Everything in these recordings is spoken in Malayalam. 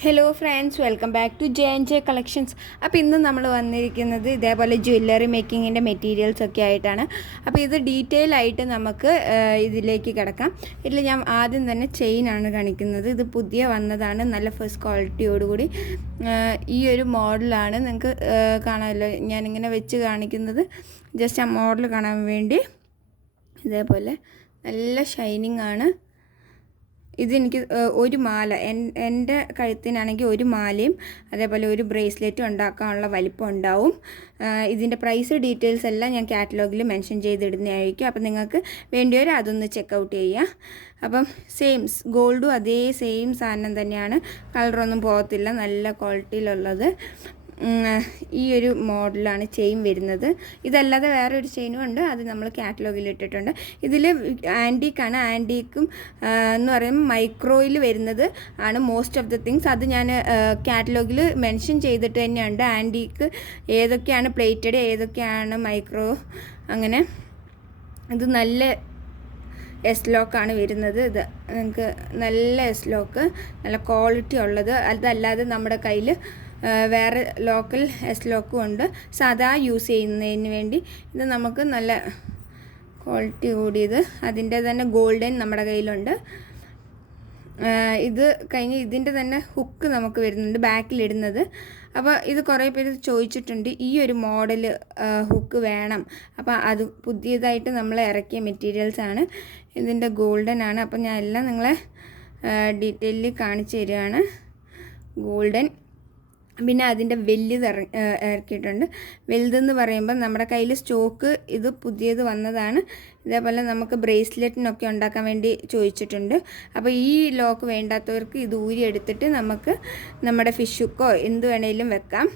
Hello friends, welcome back to J collections. അപ്പോൾ ഇന്ന് നമ്മൾ വന്നിരിക്കുന്നത് ഇതേപോലെ ജ്വല്ലറി മേക്കിങ്ങിൻ്റെ മെറ്റീരിയൽസ് ഒക്കെ ആയിട്ടാണ്. അപ്പോൾ ഇത് ഡീറ്റെയിൽ ആയിട്ട് നമുക്ക് ഇതിലേക്ക് കിടക്കാം. ഇതിൽ ഞാൻ ആദ്യം തന്നെ ചെയിനാണ് കാണിക്കുന്നത്. ഇത് പുതിയ വന്നതാണ്, നല്ല ഫസ്റ്റ് ക്വാളിറ്റിയോടുകൂടി. ഈ ഒരു മോഡലാണ് നിങ്ങൾക്ക് കാണാമല്ലോ. ഞാനിങ്ങനെ വെച്ച് കാണിക്കുന്നത് ജസ്റ്റ് ആ മോഡൽ കാണാൻ വേണ്ടി. ഇതേപോലെ നല്ല ഷൈനിങ് ആണ്. ഇതെനിക്ക് ഒരു മാല, എൻ്റെ കഴുത്തിനാണെങ്കിൽ ഒരു മാലയും അതേപോലെ ഒരു ബ്രേസ്ലെറ്റും ഉണ്ടാക്കാനുള്ള വലിപ്പം ഉണ്ടാവും. ഇതിൻ്റെ പ്രൈസ് ഡീറ്റെയിൽസ് എല്ലാം ഞാൻ കാറ്റലോഗിൽ മെൻഷൻ ചെയ്തിടുന്നതായിരിക്കും. അപ്പം നിങ്ങൾക്ക് വേണ്ടിയവർ അതൊന്ന് ചെക്കൗട്ട് ചെയ്യുക. അപ്പം ഗോൾഡും അതേ സെയിം സാധനം തന്നെയാണ്, കളറൊന്നും പോകത്തില്ല, നല്ല ക്വാളിറ്റിയിലുള്ളത്. ഈ ഒരു മോഡലാണ് ചെയിൻ വരുന്നത്. ഇതല്ലാതെ വേറൊരു ചെയിനും ഉണ്ട്, അത് നമ്മൾ കാറ്റലോഗിൽ ഇട്ടിട്ടുണ്ട്. ഇതിൽ ആൻറ്റീക്കാണ്. ആൻറ്റീക്കും എന്ന് പറയുമ്പോൾ മൈക്രോയിൽ വരുന്നത് ആണ് മോസ്റ്റ് ഓഫ് ദ തിങ്സ്. അത് ഞാൻ കാറ്റലോഗിൽ മെൻഷൻ ചെയ്തിട്ട് തന്നെയുണ്ട്. ആൻറ്റീക്ക് ഏതൊക്കെയാണ് പ്ലേറ്റഡ്, ഏതൊക്കെയാണ് മൈക്രോ, അങ്ങനെ. ഇത് നല്ല എസ് ലോക്കാണ് വരുന്നത്. ഇത് നിങ്ങൾക്ക് നല്ല എസ് ലോക്ക്, നല്ല ക്വാളിറ്റി ഉള്ളത്. അതല്ലാതെ നമ്മുടെ കയ്യിൽ വേറെ ലോക്കൽ എസ് ലോക്കും ഉണ്ട്, സാധാ യൂസ് ചെയ്യുന്നതിന് വേണ്ടി. ഇത് നമുക്ക് നല്ല ക്വാളിറ്റി കൂടിയത്, അതിൻ്റെ തന്നെ ഗോൾഡൻ നമ്മുടെ കയ്യിലുണ്ട്. ഇത് കഴിഞ്ഞ് ഇതിൻ്റെ തന്നെ ഹുക്ക് നമുക്ക് വരുന്നുണ്ട്, ബാക്കിലിടുന്നത്. അപ്പോൾ ഇത് കുറേ പേര് ചോദിച്ചിട്ടുണ്ട്, ഈ ഒരു മോഡൽ ഹുക്ക് വേണം. അപ്പോൾ അത് പുതിയതായിട്ട് നമ്മൾ ഇറക്കിയ മെറ്റീരിയൽസാണ്. ഇതിൻ്റെ ഗോൾഡൻ ആണ്. അപ്പോൾ ഞാൻ എല്ലാം നിങ്ങളെ ഡീറ്റെയിലിൽ കാണിച്ചു തരികയാണ്. ഗോൾഡൻ, പിന്നെ അതിൻ്റെ വലുത് ഇറക്കിയിട്ടുണ്ട്. വലുതെന്ന് പറയുമ്പോൾ നമ്മുടെ കയ്യിൽ സ്റ്റോക്ക് ഇത് പുതിയത് വന്നതാണ്. ഇതേപോലെ നമുക്ക് ബ്രേസ്ലെറ്റിനൊക്കെ ഉണ്ടാക്കാൻ വേണ്ടി ചോദിച്ചിട്ടുണ്ട്. അപ്പോൾ ഈ ലോക്ക് വേണ്ടാത്തവർക്ക് ഇത് ഊരി എടുത്തിട്ട് നമുക്ക് നമ്മുടെ ഫിഷ് ഹുക്കോ എന്ത് വേണേലും വെക്കാം.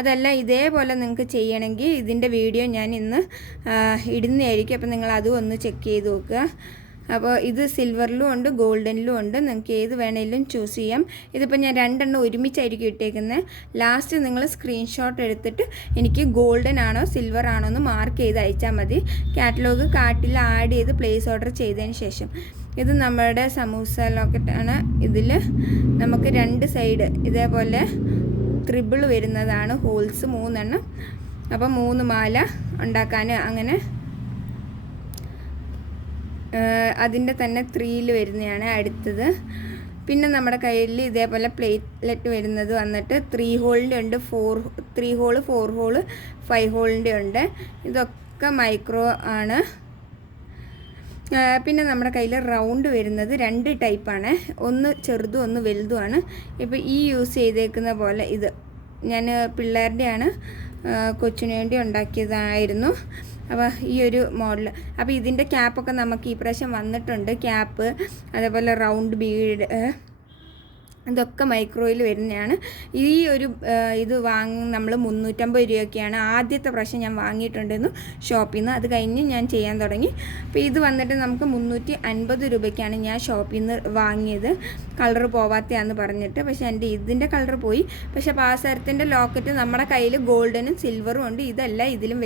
അതല്ല ഇതേപോലെ നിങ്ങൾക്ക് ചെയ്യണമെങ്കിൽ ഇതിൻ്റെ വീഡിയോ ഞാൻ ഇന്ന് ഇടുന്നതായിരിക്കും. അപ്പോൾ നിങ്ങൾ അതും ഒന്ന് ചെക്ക് ചെയ്ത് നോക്കുക. അപ്പോൾ ഇത് സിൽവറിലും ഉണ്ട്, ഗോൾഡനിലും ഉണ്ട്. നിങ്ങൾക്ക് ഏത് വേണേലും ചൂസ് ചെയ്യാം. ഇതിപ്പോൾ ഞാൻ രണ്ടെണ്ണം ഒരുമിച്ചായിരിക്കും ഇട്ടേക്കുന്നത്. ലാസ്റ്റ് നിങ്ങൾ സ്ക്രീൻഷോട്ട് എടുത്തിട്ട് എനിക്ക് ഗോൾഡൻ ആണോ സിൽവർ ആണോ എന്ന് മാർക്ക് ചെയ്ത് അയച്ചാൽ മതി. കാറ്റലോഗ് കാർട്ടിൽ ആഡ് ചെയ്ത് പ്ലേസ് ഓർഡർ ചെയ്തതിന് ശേഷം. ഇത് നമ്മുടെ സമൂസ ലോക്കറ്റാണ്. ഇതിൽ നമുക്ക് രണ്ട് സൈഡ് ഇതേപോലെ ത്രിബിൾ വരുന്നതാണ്, ഹോൾസ് 3 എണ്ണം. അപ്പോൾ 3 മാല ഉണ്ടാക്കാൻ അങ്ങനെ അതിൻ്റെ തന്നെ 3ൽ വരുന്നതാണ് അടുത്തത്. പിന്നെ നമ്മുടെ കയ്യിൽ ഇതേപോലെ പ്ലേറ്റ്ലെറ്റ് വരുന്നത് വന്നിട്ട് 3 ഹോളിൻ്റെ ഉണ്ട്, 3 ഹോള്, 4 ഹോള്, 5 ഹോളിൻ്റെ ഉണ്ട്. ഇതൊക്കെ മൈക്രോ ആണ്. പിന്നെ നമ്മുടെ കയ്യിൽ റൗണ്ട് വരുന്നത് 2 ടൈപ്പാണ്, ഒന്ന് ചെറുതും ഒന്ന് വലുതുമാണ്. ഇപ്പോൾ ഈ യൂസ് ചെയ്തേക്കുന്ന പോലെ ഇത് ഞാൻ പിള്ളേരുടെയാണ്, കൊച്ചിന് വേണ്ടി ഉണ്ടാക്കിയതായിരുന്നു. അപ്പോൾ ഈ ഒരു മോഡൽ. അപ്പോൾ ഇതിൻ്റെ ക്യാപ്പൊക്കെ നമുക്ക് ഈ പ്രാവശ്യം വന്നിട്ടുണ്ട്. ക്യാപ്പ്, അതേപോലെ റൗണ്ട് ബീഡ്, ഇതൊക്കെ മൈക്രോയിൽ വരുന്നതാണ്. ഈ ഒരു ഇത് നമ്മൾ 350 രൂപയൊക്കെയാണ് ആദ്യത്തെ പ്രാവശ്യം ഞാൻ വാങ്ങിയിട്ടുണ്ടായിരുന്നു ഷോപ്പിൽ നിന്ന്. അത് കഴിഞ്ഞ് ഞാൻ ചെയ്യാൻ തുടങ്ങി. അപ്പോൾ ഇത് വന്നിട്ട് നമുക്ക് 350 രൂപയ്ക്കാണ് ഞാൻ ഷോപ്പിൽ നിന്ന് വാങ്ങിയത്, കളർ പോവാത്തയാന്ന് പറഞ്ഞിട്ട്. പക്ഷേ എൻ്റെ ഇതിൻ്റെ കളർ പോയി. പക്ഷേ പാസരത്തിൻ്റെ ലോക്കറ്റ് നമ്മുടെ കയ്യിൽ ഗോൾഡനും സിൽവറും ഉണ്ട്. ഇതല്ല, ഇതിലും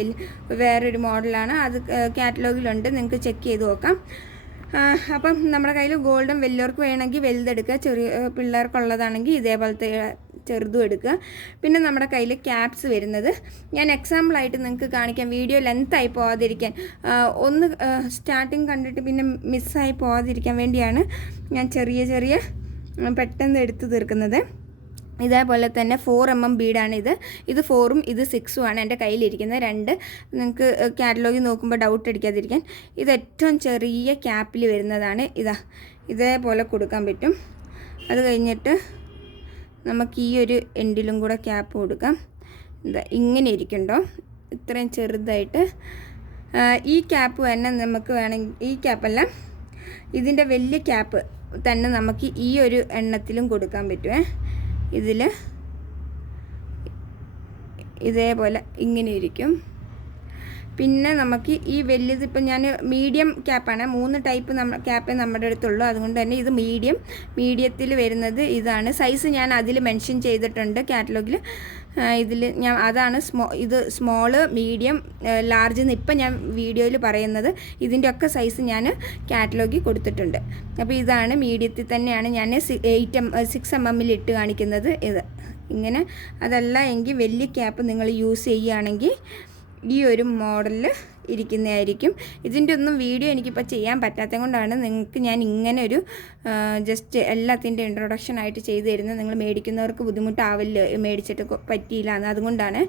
വേറൊരു മോഡലാണ്. അത് കാറ്റലോഗിലുണ്ട്, നിങ്ങൾക്ക് ചെക്ക് ചെയ്ത് നോക്കാം. അപ്പം നമ്മുടെ കയ്യിൽ ഗോൾഡൻ വലിയവർക്ക് വേണമെങ്കിൽ വലുതെടുക്കുക, ചെറിയ പിള്ളേർക്കുള്ളതാണെങ്കിൽ ഇതേപോലത്തെ ചെറുതും എടുക്കുക. പിന്നെ നമ്മുടെ കയ്യിൽ ക്യാപ്സ് വരുന്നത് ഞാൻ എക്സാമ്പിളായിട്ട് നിങ്ങൾക്ക് കാണിക്കാം, വീഡിയോ ലെങ്ത്തായി പോകാതിരിക്കാൻ. ഒന്ന് സ്റ്റാർട്ടിങ് കണ്ടിട്ട് പിന്നെ മിസ്സായി പോകാതിരിക്കാൻ വേണ്ടിയാണ് ഞാൻ ചെറിയ പെട്ടെന്ന് എടുത്ത് തീർക്കുന്നത്. ഇതേപോലെ തന്നെ 4mm ബീഡാണ് ഇത്. ഇത് 4ഉം ഇത് 6ഉം ആണ് എൻ്റെ കയ്യിലിരിക്കുന്നത്. 2 നിങ്ങൾക്ക് കാറ്റലോഗിൽ നോക്കുമ്പോൾ ഡൗട്ട് അടിക്കാതിരിക്കാൻ. ഇത് ഏറ്റവും ചെറിയ ക്യാപ്പിൽ വരുന്നതാണ്. ഇതേപോലെ കൊടുക്കാൻ പറ്റും. അത് കഴിഞ്ഞിട്ട് നമുക്ക് ഈ ഒരു എൻഡിലും കൂടെ ക്യാപ്പ് കൊടുക്കാം. ഇങ്ങനെ ഇരിക്കണ്ടോ, ഇത്രയും ചെറുതായിട്ട്. ഈ ക്യാപ്പ് തന്നെ നമുക്ക് വേണമെങ്കിൽ, ഈ ക്യാപ്പല്ല, ഇതിൻ്റെ വലിയ ക്യാപ്പ് തന്നെ നമുക്ക് ഈ ഒരു എണ്ണത്തിലും കൊടുക്കാൻ പറ്റുമേ. ഇതിൽ ഇതേപോലെ ഇങ്ങനെ ഇരിക്കും. പിന്നെ നമുക്ക് ഈ വലിയത് ഇപ്പം ഞാൻ മീഡിയം ക്യാപ്പാണ്, 3 ടൈപ്പ് ക്യാപ്പേ നമ്മുടെ അടുത്തുള്ളൂ. അതുകൊണ്ട് തന്നെ ഇത് മീഡിയത്തിൽ വരുന്നത് ഇതാണ്. സൈസ് ഞാൻ അതിൽ മെൻഷൻ ചെയ്തിട്ടുണ്ട് കാറ്റലോഗിൽ. ഇതിൽ ഞാൻ അതാണ് ഇത് സ്മോള്, മീഡിയം, ലാർജ് എന്ന് ഇപ്പം ഞാൻ വീഡിയോയിൽ പറയുന്നത്. ഇതിൻ്റെയൊക്കെ സൈസ് ഞാൻ കാറ്റലോഗിൽ കൊടുത്തിട്ടുണ്ട്. അപ്പോൾ ഇതാണ് മീഡിയത്തിൽ തന്നെയാണ് ഞാൻ 6 mm ഇട്ട് കാണിക്കുന്നത്. ഇത് ഇങ്ങനെ. അതല്ല എങ്കിൽ വലിയ ക്യാപ്പ് നിങ്ങൾ യൂസ് ചെയ്യുകയാണെങ്കിൽ ഈ ഒരു മോഡലിൽ ഇരിക്കുന്നതായിരിക്കും. ഇതിൻ്റെ ഒന്നും വീഡിയോ എനിക്കിപ്പോൾ ചെയ്യാൻ പറ്റാത്തത് കൊണ്ടാണ് നിങ്ങൾക്ക് ഞാൻ ഇങ്ങനെ ഒരു ജസ്റ്റ് എല്ലാത്തിൻ്റെ ഇൻട്രൊഡക്ഷൻ ആയിട്ട് ചെയ്തു തരുന്നത്. നിങ്ങൾ മേടിക്കുന്നവർക്ക് ബുദ്ധിമുട്ടാവില്ല, മേടിച്ചിട്ട് പറ്റിയില്ല എന്ന്. അതുകൊണ്ടാണ്.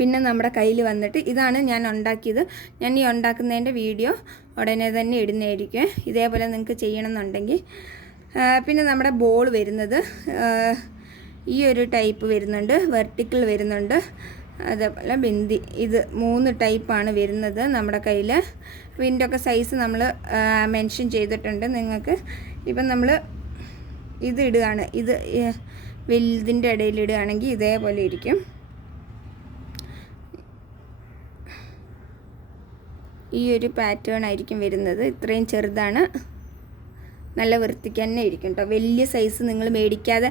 പിന്നെ നമ്മുടെ കയ്യിൽ വന്നിട്ട് ഇതാണ് ഞാൻ ഉണ്ടാക്കിയത്. ഞാൻ ഈ ഉണ്ടാക്കുന്നതിൻ്റെ വീഡിയോ ഉടനെ തന്നെ ഇടുന്നതായിരിക്കും. ഇതേപോലെ നിങ്ങൾക്ക് ചെയ്യണമെന്നുണ്ടെങ്കിൽ. പിന്നെ നമ്മുടെ ബോൾ വരുന്നത് ഈ ഒരു ടൈപ്പ് വരുന്നുണ്ട്, വെർട്ടിക്കൽ വരുന്നുണ്ട്, അതേപോലെ ബിന്ദി. ഇത് 3 ടൈപ്പാണ് വരുന്നത് നമ്മുടെ കയ്യിൽ. അപ്പോൾ ഇതിൻ്റെയൊക്കെ സൈസ് നമ്മൾ മെൻഷൻ ചെയ്തിട്ടുണ്ട് നിങ്ങൾക്ക്. ഇപ്പം നമ്മൾ ഇത് ഇടുകയാണ്, ഇത് വലുതിൻ്റെ ഇടയിൽ ഇടുകയാണെങ്കിൽ ഇതേപോലെ ഇരിക്കും. ഈ ഒരു പാറ്റേൺ ആയിരിക്കും വരുന്നത്. ഇത്രയും ചെറുതാണ്, നല്ല വൃത്തിക്ക് തന്നെ ഇരിക്കും കേട്ടോ. വലിയ സൈസ് നിങ്ങൾ മേടിക്കാതെ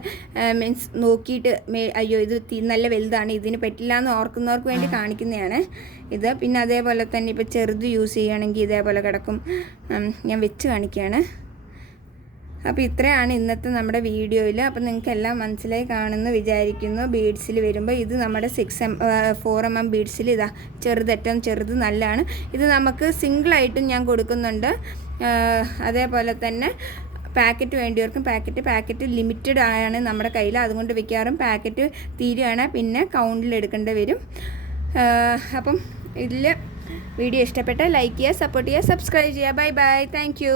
മീൻസ് നോക്കിയിട്ട് അയ്യോ ഇത് നല്ല വലുതാണ്, ഇതിന് പറ്റില്ല എന്ന് ഓർക്കുന്നവർക്ക് വേണ്ടി കാണിക്കുന്നതാണ് ഇത്. പിന്നെ അതേപോലെ തന്നെ ഇപ്പോൾ ചെറുത് യൂസ് ചെയ്യുകയാണെങ്കിൽ ഇതേപോലെ കിടക്കും. ഞാൻ വെച്ച് കാണിക്കുകയാണ്. അപ്പോൾ ഇത്രയാണ് ഇന്നത്തെ നമ്മുടെ വീഡിയോയിൽ. അപ്പോൾ നിങ്ങൾക്ക് എല്ലാം മനസ്സിലായി കാണുമെന്ന് വിചാരിക്കുന്നു. ബീഡ്സിൽ വരുമ്പോൾ ഇത് നമ്മുടെ 4 mm ബീഡ്സിൽ ഇതാ ഏറ്റവും ചെറുത് നല്ലതാണ്. ഇത് നമുക്ക് സിംഗിളായിട്ടും ഞാൻ കൊടുക്കുന്നുണ്ട്. അതേപോലെ തന്നെ പാക്കറ്റ് വേണ്ടിയവർക്കും പാക്കറ്റ് ലിമിറ്റഡ് ആണ് നമ്മുടെ കയ്യിൽ. അതുകൊണ്ട് മിക്കവാറും പാക്കറ്റ് തീരുകയാണ്, പിന്നെ കൗണ്ടിൽ എടുക്കേണ്ടി വരും. അപ്പം ഇതിൽ വീഡിയോ ഇഷ്ടപ്പെട്ടാൽ ലൈക്ക് ചെയ്യുക, സപ്പോർട്ട് ചെയ്യുക, സബ്സ്ക്രൈബ് ചെയ്യുക. Bye bye, thank you.